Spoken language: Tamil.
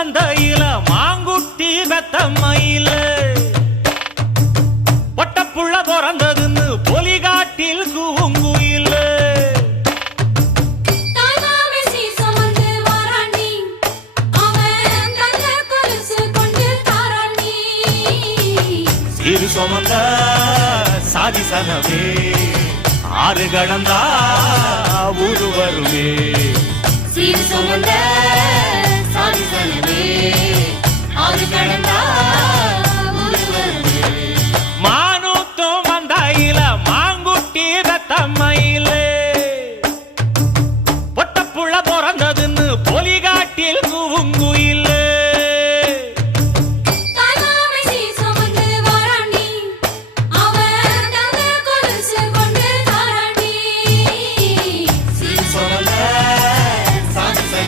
மந்தையில மாங்குட்டி பெத்தம்மையில பொட்டப்புள்ள பிறந்ததுன்னு பொலிகாட்டில் கூங்குயில சீரு சுமந்த சாதிசனமே ஆறு கடந்தா ஊரு வருமே சீர் சுமந்த சாதிசனமே